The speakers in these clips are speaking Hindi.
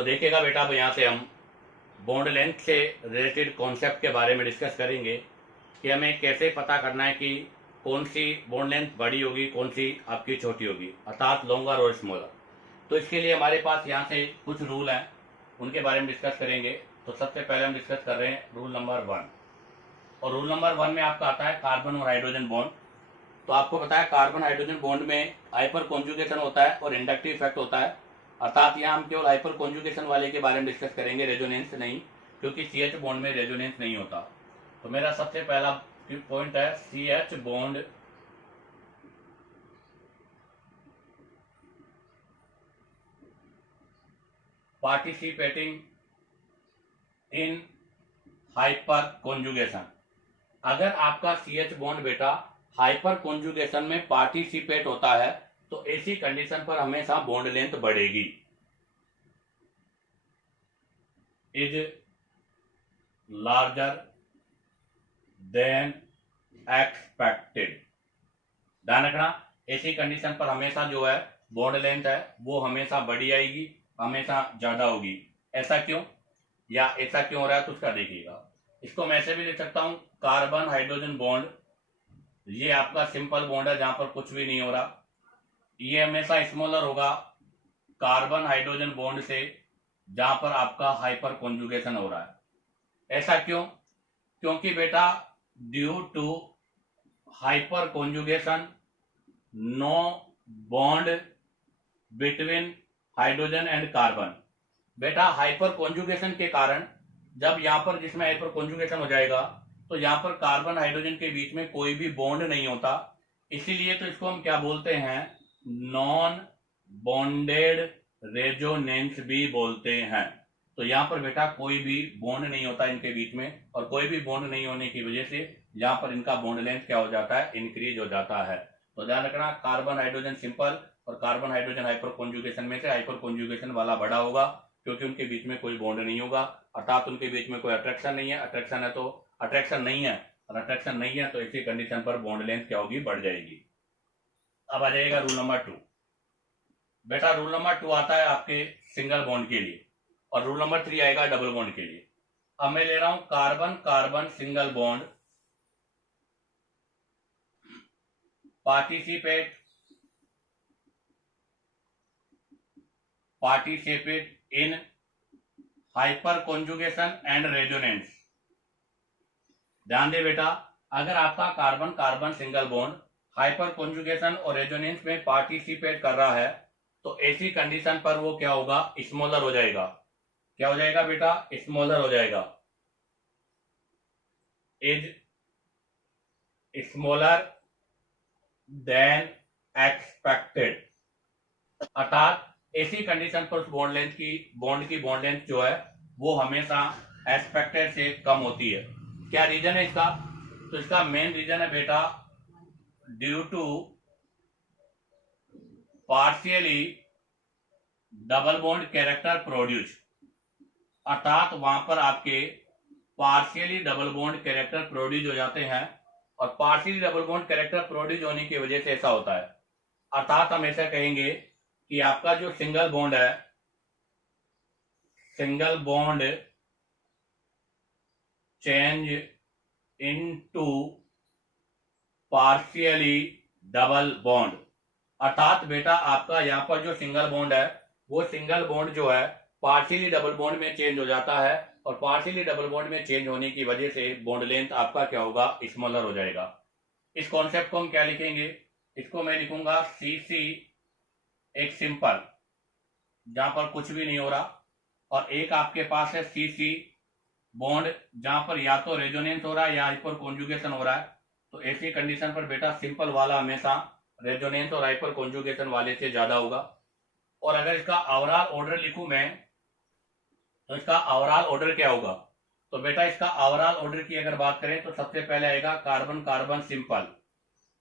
तो देखिएगा बेटा, अब यहाँ से हम बॉन्ड लेंथ से रिलेटेड कॉन्सेप्ट के बारे में डिस्कस करेंगे कि हमें कैसे पता करना है कि कौन सी बॉन्ड लेंथ बड़ी होगी, कौन सी आपकी छोटी होगी, अर्थात लॉन्गर और स्मॉलर। तो इसके लिए हमारे पास यहाँ से कुछ रूल हैं, उनके बारे में डिस्कस करेंगे। तो सबसे पहले हम डिस्कस कर रहे हैं रूल नंबर 1। और रूल नंबर 1 में आपका आता है कार्बन और हाइड्रोजन बॉन्ड। तो आपको पता है कार्बन हाइड्रोजन बॉन्ड में हाइपर कॉन्जुगेशन होता है और इंडक्टिव इफेक्ट होता है, अर्थात यहाँ हम केवल हाइपर कॉन्जुगेशन वाले के बारे में डिस्कस करेंगे, रेजोनेंस नहीं, क्योंकि CH बॉन्ड में रेजोनेंस नहीं होता। तो मेरा सबसे पहला पॉइंट है CH bond participating in hyper conjugation. अगर आपका CH बॉन्ड बेटा हाइपर कॉन्जुगेशन में पार्टिसिपेट होता है तो ऐसी कंडीशन पर हमेशा बॉन्ड लेंथ बढ़ेगी, इज लार्जर देन एक्सपेक्टेड। ध्यान रखना, ऐसी कंडीशन पर हमेशा जो है बॉन्ड लेंथ है वो हमेशा बड़ी आएगी, हमेशा ज्यादा होगी। ऐसा क्यों या ऐसा क्यों हो रहा है तो उसका देखिएगा। इसको मैं ऐसे भी लिख सकता हूं, कार्बन हाइड्रोजन बॉन्ड, ये आपका सिंपल बॉन्ड है जहां पर कुछ भी नहीं हो रहा, ये हमेशा स्मॉलर होगा कार्बन हाइड्रोजन बॉन्ड से जहां पर आपका हाइपर कॉन्जुगेशन हो रहा है। ऐसा क्यों? क्योंकि बेटा due to hyperconjugation no bond between hydrogen and carbon. बेटा हाइपर कॉन्जुगेशन के कारण जब यहाँ पर जिसमें हाइपर कॉन्जुगेशन हो जाएगा तो यहाँ पर कार्बन हाइड्रोजन के बीच में कोई भी बॉन्ड नहीं होता, इसीलिए तो इसको हम क्या बोलते हैं, नॉन बॉन्डेड रेजोनेंस भी बोलते हैं। तो यहाँ पर बेटा कोई भी बॉन्ड नहीं होता इनके बीच में, और कोई भी बॉन्ड नहीं होने की वजह से यहाँ पर इनका बॉन्ड लेंथ क्या हो जाता है, इंक्रीज हो जाता है। तो ध्यान रखना, कार्बन हाइड्रोजन सिंपल और कार्बन हाइड्रोजन हाइपर कॉन्जुगेशन में से हाइपर कॉन्जुगेशन वाला बड़ा होगा, क्योंकि उनके बीच में कोई बॉन्ड नहीं होगा, अर्थात उनके बीच में कोई अट्रैक्शन नहीं है। अट्रैक्शन है तो अट्रैक्शन नहीं है, और अट्रैक्शन नहीं है तो इसी कंडीशन पर बॉन्ड लेंथ क्या होगी, बढ़ जाएगी। अब आ जाएगा रूल नंबर 2। बेटा रूल नंबर 2 आता है आपके सिंगल बॉन्ड के लिए, और रूल नंबर 3 आएगा डबल बॉन्ड के लिए। अब मैं ले रहा हूं carbon carbon single bond participate in hyper conjugation and resonance. ध्यान दे बेटा, अगर आपका carbon carbon single bond hyper conjugation और रेजोनेंस में पार्टिसिपेट कर रहा है तो ऐसी कंडीशन पर वो क्या होगा, स्मॉलर हो जाएगा। क्या हो जाएगा बेटा, स्मॉलर हो जाएगा, इज स्मॉलर देन एक्सपेक्टेड। अर्थात ऐसी कंडीशन पर उस बॉन्ड की बॉन्ड लेंथ जो है वो हमेशा एक्सपेक्टेड से कम होती है। क्या रीजन है इसका? तो इसका मेन रीजन है बेटा due to partially double bond character produce. अर्थात वहां पर आपके partially double bond character produce हो जाते हैं, और partially double bond character produce होने की वजह से ऐसा होता है। अर्थात हम ऐसा कहेंगे कि आपका जो सिंगल बॉन्ड है, single bond change into partially double bond. अर्थात बेटा आपका यहाँ पर जो सिंगल बॉन्ड है वो सिंगल बॉन्ड जो है पार्शियली डबल बॉन्ड में चेंज हो जाता है, और पार्शियली डबल बॉन्ड में चेंज होने की वजह से बॉन्ड लेंथ आपका क्या होगा, स्मॉलर हो जाएगा। इस कॉन्सेप्ट को हम क्या लिखेंगे, इसको मैं लिखूंगा CC, एक सिंपल जहां पर कुछ भी नहीं हो रहा, और एक आपके पास है CC बॉन्ड जहां पर या तो रेजोनेंस हो रहा है या हाइपर कॉन्जुगेशन हो रहा है। तो ऐसी कंडीशन पर बेटा सिंपल वाला हमेशा रेजोनेंस और हाइपर कॉन्जुगेशन वाले से ज्यादा होगा। और अगर इसका ओवरऑल ऑर्डर लिखूं मैं तो इसका ओवरऑल ऑर्डर क्या होगा, तो बेटा इसका ओवरऑल ऑर्डर की अगर बात करें तो सबसे पहले आएगा कार्बन कार्बन सिंपल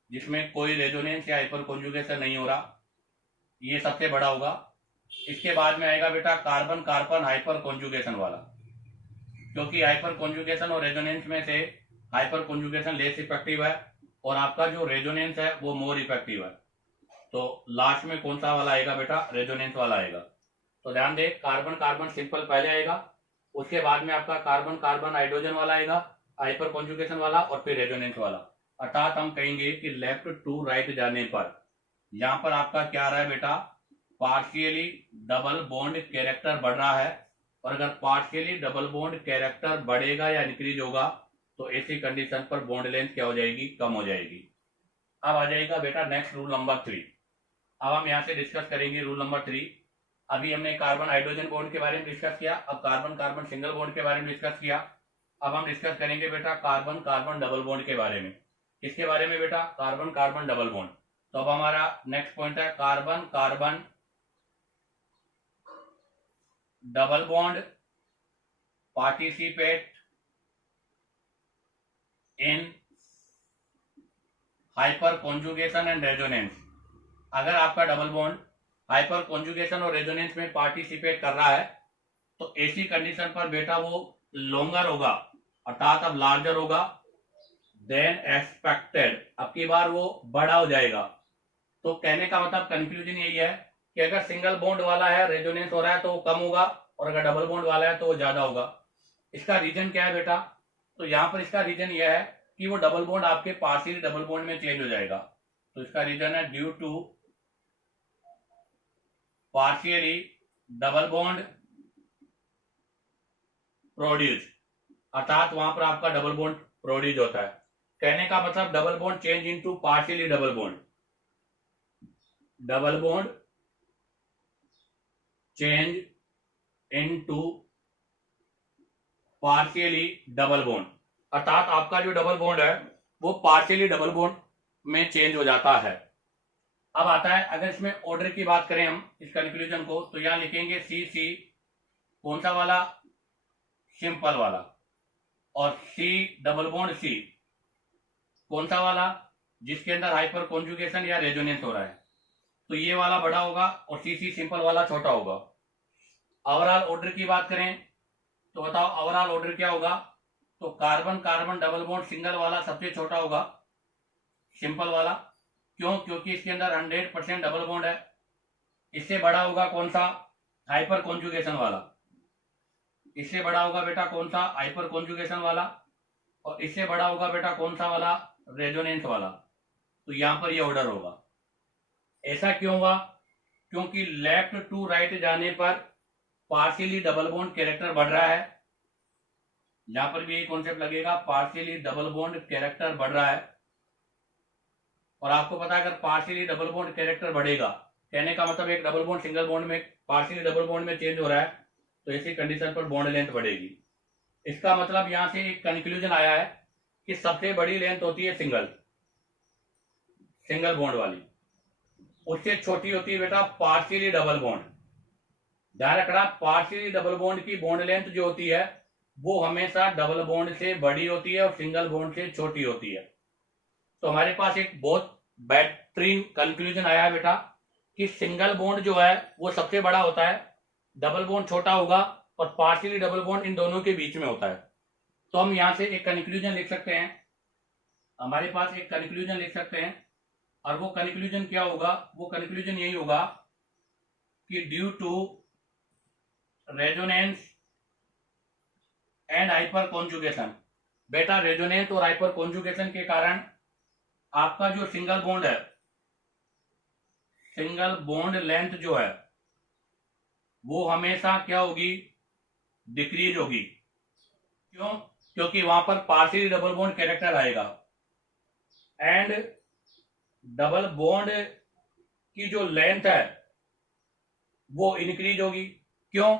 जिसमें कोई रेजोनेंस या हाइपर कॉन्जुगेशन नहीं हो रहा, ये सबसे बड़ा होगा। इसके बाद में आएगा बेटा कार्बन कार्बन हाइपर कॉन्जुगेशन वाला, क्योंकि हाइपर कॉन्जुगेशन और रेजोनेंस में से हाइपर कॉन्जुगेशन लेस इफेक्टिव है और आपका जो रेजोनेंस है वो मोर इफेक्टिव है। तो लास्ट में कौन सा वाला आएगा बेटा, रेजोनेंस वाला आएगा। तो ध्यान दे, कार्बन कार्बन सिंपल पहले आएगा, उसके बाद में आपका कार्बन कार्बन हाइड्रोजन वाला आएगा, हाइपर कॉन्जुगेशन वाला, और फिर रेजोनेंस वाला। अर्थात हम कहेंगे कि लेफ्ट टू राइट जाने पर यहां पर आपका क्या आ रहा है बेटा, पार्शियली डबल बॉन्ड कैरेक्टर बढ़ रहा है। और अगर पार्शियली डबल बॉन्ड कैरेक्टर बढ़ेगा या इंक्रीज होगा तो ऐसी कंडीशन पर बॉन्ड लेंथ क्या हो जाएगी, कम हो जाएगी। अब आ जाएगा बेटा नेक्स्ट रूल नंबर 3। अब हम यहां से डिस्कस करेंगे रूल नंबर 3। अभी हमने कार्बन हाइड्रोजन बॉन्ड के बारे में डिस्कस किया, अब कार्बन कार्बन सिंगल बॉन्ड के बारे में डिस्कस किया। अब हम डिस्कस करेंगे बेटा कार्बन कार्बन डबल बॉन्ड के बारे में। किसके बारे में बेटा, कार्बन कार्बन डबल बॉन्ड। तो अब हमारा नेक्स्ट पॉइंट है carbon carbon double bond participate in hyper conjugation and resonance. अगर आपका डबल बॉन्ड हाइपर कॉन्जुगेशन और रेजोनेंस में पार्टिसिपेट कर रहा है तो ऐसी कंडीशन पर बेटा वो लॉन्गर होगा, अर्थात अब लार्जर होगा देन एक्सपेक्टेड, अब की बार वो बड़ा हो जाएगा। तो कहने का मतलब कंक्लूजन यही है कि अगर सिंगल बॉन्ड वाला है, रेजोनेंस हो रहा है, तो वो कम होगा, और अगर डबल बॉन्ड वाला है तो वो ज्यादा होगा। इसका रीजन क्या है बेटा, तो यहां पर इसका रीजन यह है कि वो डबल बॉन्ड आपके पार्शियली डबल बॉन्ड में चेंज हो जाएगा। तो इसका रीजन है due to partially double bond produce, अर्थात वहां पर आपका डबल बॉन्ड प्रोड्यूस होता है। कहने का मतलब double bond change into partially double bond, double bond change into partially double bond, अर्थात आपका जो डबल बॉन्ड है वो पार्शियली डबल बॉन्ड में चेंज हो जाता है। अब आता है, अगर इसमें ऑर्डर की बात करें हम इस कंक्लूजन को, तो यहां लिखेंगे सी सी कौन सा वाला, सिंपल वाला, और सी डबल बॉन्ड सी कौन सा वाला, जिसके अंदर हाइपर कॉन्जुगेशन या रेजोनेंस हो रहा है, तो ये वाला बड़ा होगा और सी सी सिंपल वाला छोटा होगा। ओवरऑल ऑर्डर की बात करें तो बताओ ओवरऑल ऑर्डर क्या होगा, तो carbon carbon double bond single वाला सबसे छोटा होगा, सिंपल वाला, क्यों, क्योंकि इसके अंदर 100% डबल बॉन्ड है। इससे बड़ा होगा कौन सा, हाइपर कॉन्जुगेशन वाला, इससे बड़ा होगा बेटा कौन सा, हाइपर कॉन्जुगेशन वाला, और इससे बड़ा होगा बेटा कौन सा वाला, रेजोनेंस वाला। तो यहां पर ये ऑर्डर होगा। ऐसा क्यों हुआ, क्योंकि लेफ्ट टू राइट जाने पर पार्शियली डबल बॉन्ड कैरेक्टर बढ़ रहा है। यहां पर भी यही कॉन्सेप्ट लगेगा, पार्शियली डबल बॉन्ड कैरेक्टर बढ़ रहा है। और आपको पता है अगर पार्शियली डबल बॉन्ड कैरेक्टर बढ़ेगा, कहने का मतलब एक डबल बॉन्ड सिंगल बॉन्ड में पार्शियली डबल बॉन्ड में चेंज हो रहा है, तो ऐसी कंडीशन पर बॉन्ड लेंथ बढ़ेगी। इसका मतलब यहां से एक कंक्लूजन आया है कि सबसे बड़ी लेंथ होती है सिंगल बॉन्ड वाली, उससे छोटी होती है बेटा पार्शियली डबल बॉन्ड। ध्यान रखना, पार्शियली डबल बॉन्ड की बॉन्ड लेंथ जो होती है वो हमेशा डबल बॉन्ड से बड़ी होती है और सिंगल बॉन्ड से छोटी होती है। तो हमारे पास एक बहुत बेहतरीन कंक्लूजन आया है बेटा कि सिंगल बॉन्ड जो है वो सबसे बड़ा होता है, डबल बॉन्ड छोटा होगा, और पार्शियली डबल बॉन्ड इन दोनों के बीच में होता है। तो हम यहां से एक कंक्लूजन लिख सकते हैं, हमारे पास एक कंक्लूजन लिख सकते हैं, और वो कंक्लूजन क्या होगा, वो कंक्लूजन यही होगा कि due to resonance and hyperconjugation, बेटा रेजोनेंस और हाइपर कॉन्जुगेशन के कारण आपका जो सिंगल बॉन्ड है, सिंगल बॉन्ड लेंथ जो है वो हमेशा क्या होगी, डिक्रीज होगी। क्यों, क्योंकि वहां पर पार्शियली डबल बॉन्ड कैरेक्टर आएगा, एंड डबल बॉन्ड की जो लेंथ है वो इंक्रीज होगी। क्यों,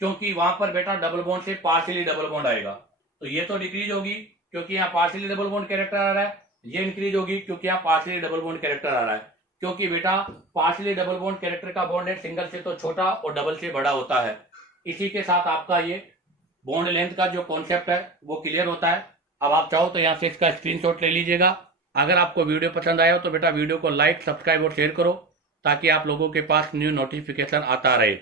क्योंकि वहां पर बेटा डबल बॉन्ड से पार्शियली डबल बॉन्ड आएगा, तो ये तो डिक्रीज होगी क्योंकि यहाँ पार्शियली डबल बॉन्ड कैरेक्टर आ रहा है, ये इंक्रीज होगी क्योंकि यहाँ पार्शियली डबल बॉन्ड कैरेक्टर आ रहा है। क्योंकि बेटा पार्शियली डबल बॉन्ड कैरेक्टर का बॉन्ड है सिंगल से तो छोटा और डबल से बड़ा होता है। इसी के साथ आपका ये बॉन्ड लेंथ का जो कॉन्सेप्ट है वो क्लियर होता है। अब आप चाहो तो यहाँ से इसका स्क्रीनशॉट ले लीजिएगा। अगर आपको वीडियो पसंद आया हो तो बेटा वीडियो को लाइक, सब्सक्राइब और शेयर करो ताकि आप लोगों के पास न्यू नोटिफिकेशन आता रहे।